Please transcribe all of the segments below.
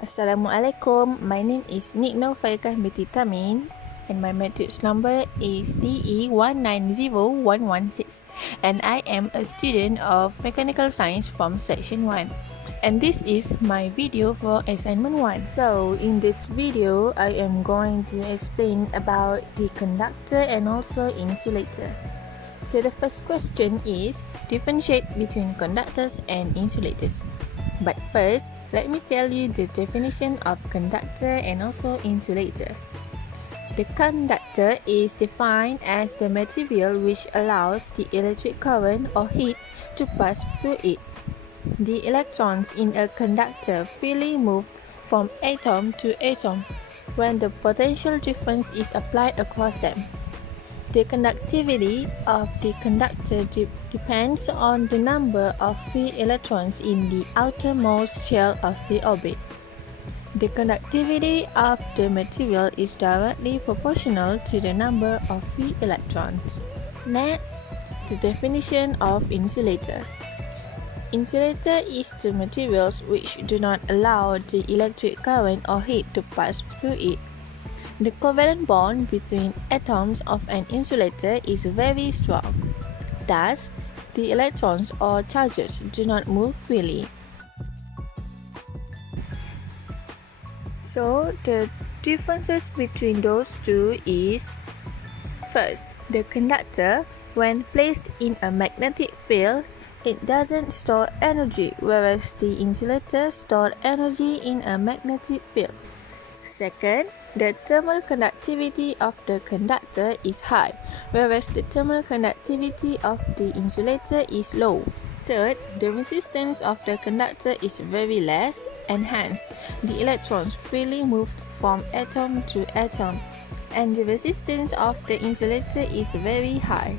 Assalamualaikum. My name is Nikno Faikah binti Tamin and my matrix number is DE190116 and I am a student of Mechanical Science from Section 1. And this is my video for assignment 1. So in this video, I am going to explain about the conductor and also insulator. So the first question is differentiate between conductors and insulators. But first, let me tell you the definition of conductor and also insulator. The conductor is defined as the material which allows the electric current or heat to pass through it. The electrons in a conductor freely move from atom to atom when the potential difference is applied across them. The conductivity of the conductor depends on the number of free electrons in the outermost shell of the orbit. The conductivity of the material is directly proportional to the number of free electrons. Next, the definition of insulator. Insulator is the materials which do not allow the electric current or heat to pass through it. The covalent bond between atoms of an insulator is very strong. Thus, the electrons or charges do not move freely. So, the differences between those two is: first, the conductor, when placed in a magnetic field, it doesn't store energy, whereas the insulator stores energy in a magnetic field. Second, the thermal conductivity of the conductor is high, whereas the thermal conductivity of the insulator is low. Third, the resistance of the conductor is very less, and hence, the electrons freely move from atom to atom, and the resistance of the insulator is very high.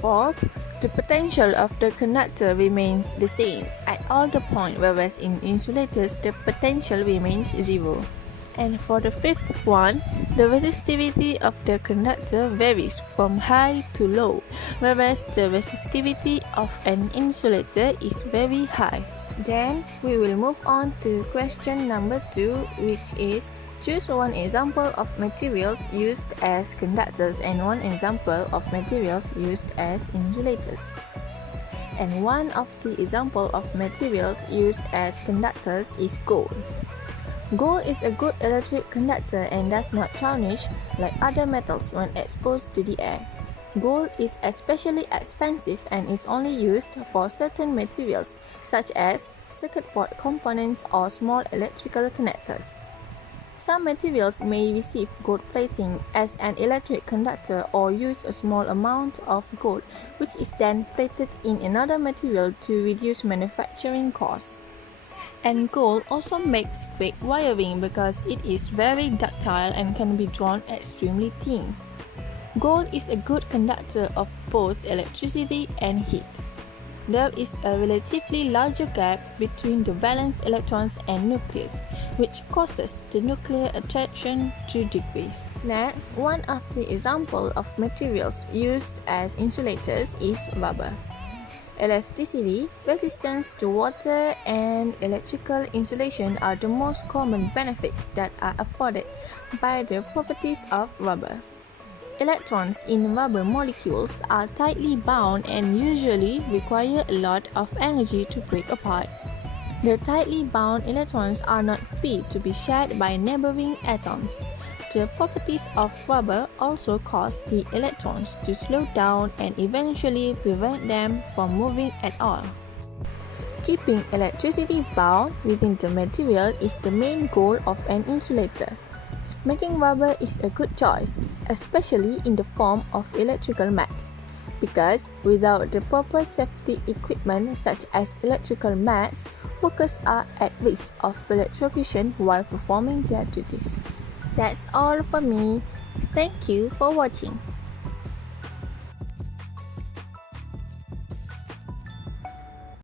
Fourth, the potential of the conductor remains the same at all the points, whereas in insulators, the potential remains zero. And for the fifth one, the resistivity of the conductor varies from high to low, whereas the resistivity of an insulator is very high. Then we will move on to question number 2, which is choose one example of materials used as conductors and one example of materials used as insulators. And one of the example of materials used as conductors is gold. Gold is a good electric conductor and does not tarnish like other metals when exposed to the air. Gold is especially expensive and is only used for certain materials such as circuit board components or small electrical connectors. Some materials may receive gold plating as an electric conductor or use a small amount of gold, which is then plated in another material to reduce manufacturing costs. And gold also makes great wiring because it is very ductile and can be drawn extremely thin. Gold is a good conductor of both electricity and heat. There is a relatively larger gap between the valence electrons and nucleus, which causes the nuclear attraction to decrease. Next, one of the examples of materials used as insulators is rubber. Elasticity, resistance to water, and electrical insulation are the most common benefits that are afforded by the properties of rubber. Electrons in rubber molecules are tightly bound and usually require a lot of energy to break apart. The tightly bound electrons are not free to be shared by neighboring atoms. The properties of rubber also cause the electrons to slow down and eventually prevent them from moving at all. Keeping electricity bound within the material is the main goal of an insulator. Making rubber is a good choice, especially in the form of electrical mats, because without the proper safety equipment such as electrical mats, workers are at risk of electrocution while performing their duties. That's all for me. Thank you for watching.